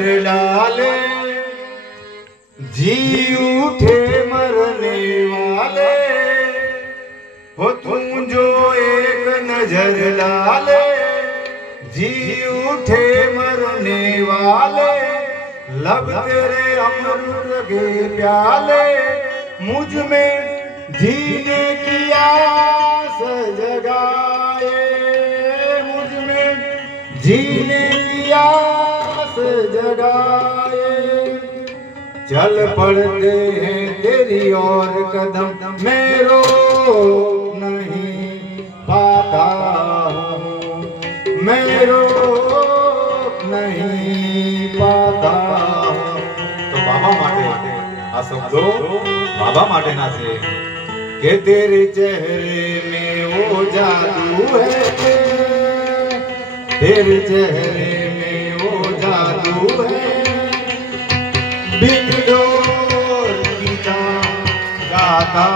नजर डाले जी उठे मरने वाले हो तुम जो एक नजर डाले जी उठे मरने वाले लब तेरे अमृत के प्याले मुझ में जीने की आस जगाए मुझ में जीने की आस जगाए चल पड़ते हैं तेरी और कदम मैं रोक नहीं पाता हूँ मैं रोक नहीं पाता हूँ। तो बाबा माटे आ शब्दो बाबा माटे ना से के तेरे चेहरे में वो जादू है तेरे चेहरे में वो जादू है बिन डोर गीता गाता